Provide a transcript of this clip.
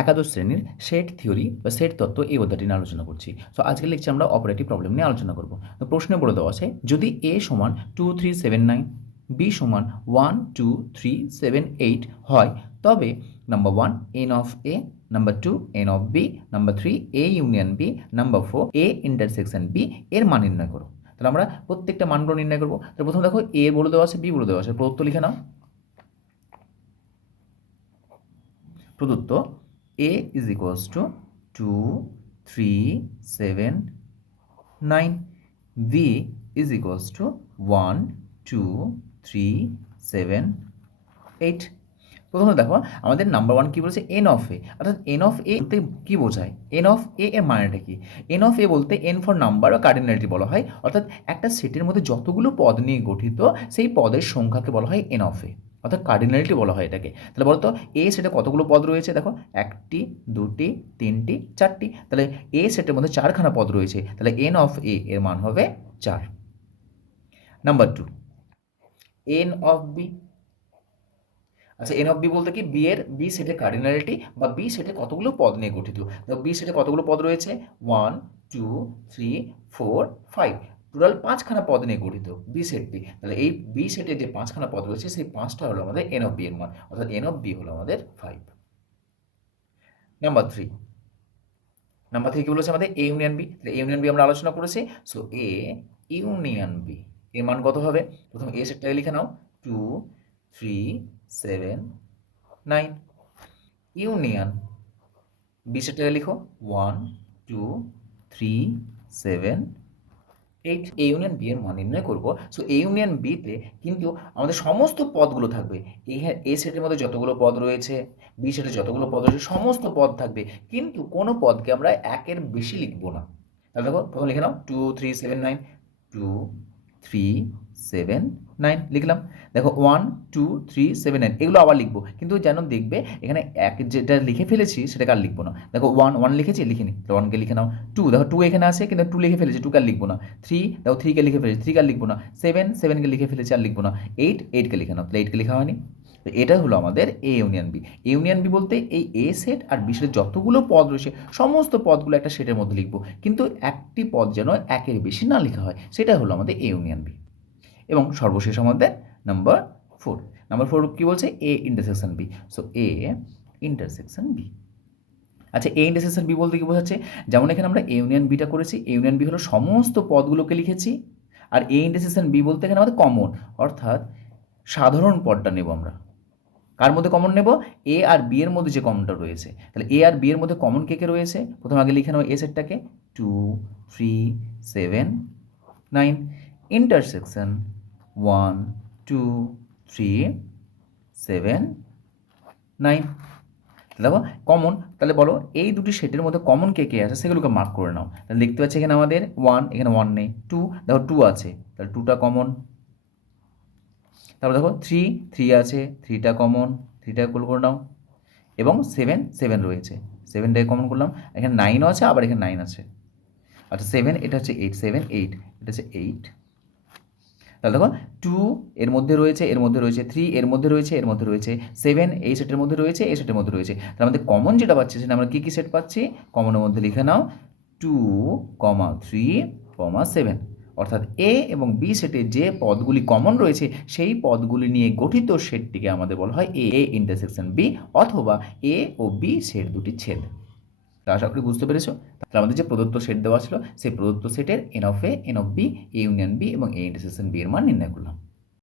একাদশ শ্রেণির set theory বা সেট তত্ত্ব এই অধ্যায়টি নিয়ে আলোচনা করছি। সো আজকের লেকচার আমরা অপারেটিভ প্রবলেম নিয়ে আলোচনা করব। তো প্রশ্নে বলে দেওয়া আছে, যদি এ সমান two three seven nine B সমান one two three seven eight হয়, তবে number one n of A number two n of B number three A union B number four A intersection B এর মান নির্ণয় করো। তাহলে আমরা প্রত্যেকটা মানগুলো নির্ণয় করব। তাহলে প্রথমে দেখো এ বলে দেওয়া আছে বি বলে দেওয়া আছে। প্রদত্ত লিখে নাও। প্রদত্ত A is equals to two three seven nine B is equals to one two three seven eight প্রথমে দেখো, আমাদের নাম্বার ওয়ান কী বলেছে? এন অফ এ অর্থাৎ এন অফ এ বলতে কী বোঝায়? এন অফ এ এর মানেটা কি? এন অফ এ বলতে এন ফর নাম্বার বা কার্ডিনালিটি বলা হয়। অর্থাৎ একটা সেটের মধ্যে যতগুলো পদ নিয়ে গঠিত, সেই পদের সংখ্যাকে বলা হয় এন অফ এ অর্থাৎ কার্ডিনালিটি বলা হয় এটাকে। তাহলে বলতো এ সেটে কতগুলো পদ রয়েছে? দেখো, একটি, দুটি, তিনটি, চারটি। তাহলে এ সেটের মধ্যে চারখানা পদ রয়েছে। তাহলে এন অফ এ এর মান হবে চার। Number two n of B আচ্ছা এন অফ বি বলতে কি? বি এর বি সেটের কার্ডিনালিটি বা বি সেটে কতগুলো পদ নিয়ে গঠিত? বি সেটে কতগুলো পদ রয়েছে? One two three four five total পাঁচখানা পদ নিয়ে গঠিত বি সেটটি তাহলে এই বি সেটে যে পাঁচখানা পদ রয়েছে, সেই পাঁচটা হলো আমাদের এন অফ বি এর মান, অর্থাৎ এন অফ বি হলো আমাদের five number three number three কি বলেছে আমাদের? এ ইউনিয়ন বি তাহলে এ ইউনিয়ন বি আমরা আলোচনা করেছি। সো এ ইউনিয়ন বি এর মান কত হবে? প্রথম এ সেটটাকে লিখে নাও। Two three seven nine union B সেটটাকে লিখো। One two three seven eight A union B এর মান নির্ণয় করব সো এ ইউনিয়ন বিতে কিন্তু আমাদের সমস্ত পদগুলো থাকবে। এই এ সেটের মধ্যে যতগুলো পদ রয়েছে বি সেটে যতগুলো পদ রয়েছে, সমস্ত পদ থাকবে। কিন্তু কোনো পদকে আমরা একের বেশি লিখব না। তাহলে দেখো, প্রথম লিখে নাও two three seven nine two three seven nine লিখলাম। দেখো one two three seven nine এগুলো আবার লিখব। কিন্তু যেন দেখবে, এখানে এক যেটা লিখে ফেলেছি, সেটাকে আর লিখব না। দেখো ওয়ান ওয়ান লিখেছি, লিখিনি। ওয়ানকে লিখে নাও টু দেখো টু এখানে আছে, কিন্তু টু লিখে ফেলেছি টুকে আর লিখব না। থ্রি দেখো থ্রিকে লিখে ফেলেছি থ্রিকে আর লিখব না। সেভেন সেভেনকে লিখে ফেলেছি, আর লিখব না। এইট এইটকে লিখে নাও। তাহলে এইটকে লেখা হয়নি। তো এটা হলো আমাদের A union B A union B বলতে এই এ সেট আর বি সেটের যতগুলো পদ রয়েছে, সমস্ত পদগুলো একটা সেটের মধ্যে লিখব। কিন্তু একটি পদ যেন একের বেশি না লেখা হয়, সেটা হলো আমাদের এ ইউনিয়ন বি এবং সর্বশেষ আমাদের নাম্বার ফোর নাম্বার ফোর কী বলছে? A intersection B so A intersection B আচ্ছা এ ইন্টারসেকশন বি বলতে কী বোঝাচ্ছে? যেমন এখানে আমরা এ ইউনিয়ন বিটা করেছি। এ ইউনিয়ন বি হলো সমস্ত পদগুলোকে লিখেছি। আর এ ইন্টারসেকশন বি বলতে এখানে আমাদের কমন অর্থাৎ সাধারণ পদটা নেব আমরা। কার মধ্যে কমন নেব? এ আর বি এর মধ্যে যে কমনটা রয়েছে। তাহলে এ আর বি এর মধ্যে কমন কে কে রয়েছে? প্রথম আগে লিখে নেব A সেটটাকে। Two three seven nine intersection one, two, three, seven, nine. দেখো কমন তাহলে বলো, এই দুটি সেটের মধ্যে কমন কে কে আছে সেগুলোকে মার্ক করে নাও। তাহলে দেখতে পাচ্ছি এখানে আমাদের ওয়ান এখানে ওয়ান নেই। টু দেখো টু আছে। তাহলে টুটা কমন তারপর দেখো থ্রি থ্রি আছে। থ্রিটা কমন থ্রিটা কল করে নাও। এবং সেভেন সেভেন রয়েছে। সেভেনটাকে কমন করলাম। এখানে নাইনও আছে, আবার এখানে নাইন আছে। আচ্ছা সেভেন এটা হচ্ছে এইট সেভেন এইট এটা হচ্ছে এইট তাহলে দেখো টু এর মধ্যে রয়েছে, এর মধ্যে রয়েছে থ্রি এর মধ্যে রয়েছে, এর মধ্যে রয়েছে সেভেন এই সেটের মধ্যে রয়েছে, এই সেটের মধ্যে রয়েছে। তাহলে আমাদের কমন যেটা পাচ্ছি সেটা আমরা কী কী সেট পাচ্ছি? কমনের মধ্যে লিখে নাও two comma three comma seven অর্থাৎ এ এবং বি সেটে যে পদগুলি কমন রয়েছে, সেই পদগুলি নিয়ে গঠিত সেটটিকে আমাদের বলা হয় এ ইন্টারসেকশন বি অথবা এ ও বি সেট দুটি ছেদ। তা আশা করি বুঝতে পেরেছ? তাহলে আমাদের যে প্রদত্ত সেট দেওয়া ছিল, সেই প্রদত্ত সেটের n of A n of B A union B এবং এ ইন্টারসেকশন বি এর মান নির্ণয় করলাম।